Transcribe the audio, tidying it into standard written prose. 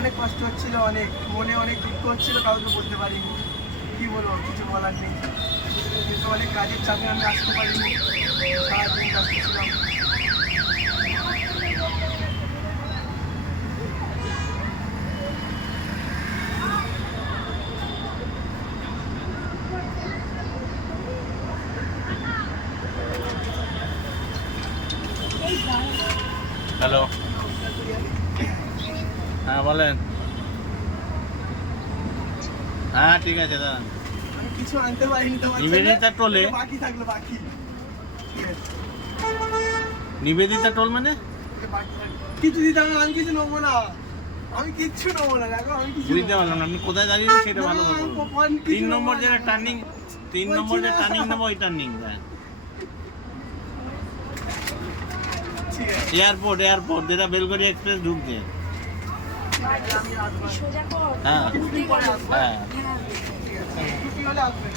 অনেক কষ্ট হচ্ছিল, অনেক মনে অনেক দুঃখ হচ্ছিল, কাউকে বলতে পারিনি। কি বলবো, কিছু বলার নেই। কিন্তু অনেক কাজের চাপে আমি আসতে পারিনি, সারাদিন ব্যস্ত ছিলাম। হ্যালো, হ্যাঁ বলেন। হ্যাঁ ঠিক আছে দাঁড়ান। আমি কিছু আনতে পারিনি তোমার জন্য। নিবেদিতা টোলে? বাকি থাকলো, বাকি। ঠিক আছে। নিবেদিতা টোল মানে? বাকি থাকলো। কিছু দিতে হবে না, আমি কিছু নেবো না। আমি কিচ্ছু নেবো না, দেখো আমি কিছু বুঝতে নেবো না। পারলাম না আপনি কোথায় দাঁড়িয়ে সেটা ভালো কথা বলুন। কিছু 3 নেবো নম্বর না। যেটা টার্নিং, 3 নম্বর যে টার্নিং নেবো ওই টার্নিং। ঠিক আছে। এয়ারপোর্ট যেটা বেলগড়ি এক্সপ্রেস ঢুকছে। ঠিক আছে, আমি আসবো। সোজা কর। হ্যাঁ কিছুদিন পরে আসবো। হ্যাঁ ঠিক আছে। ছুটি হলে আসবে।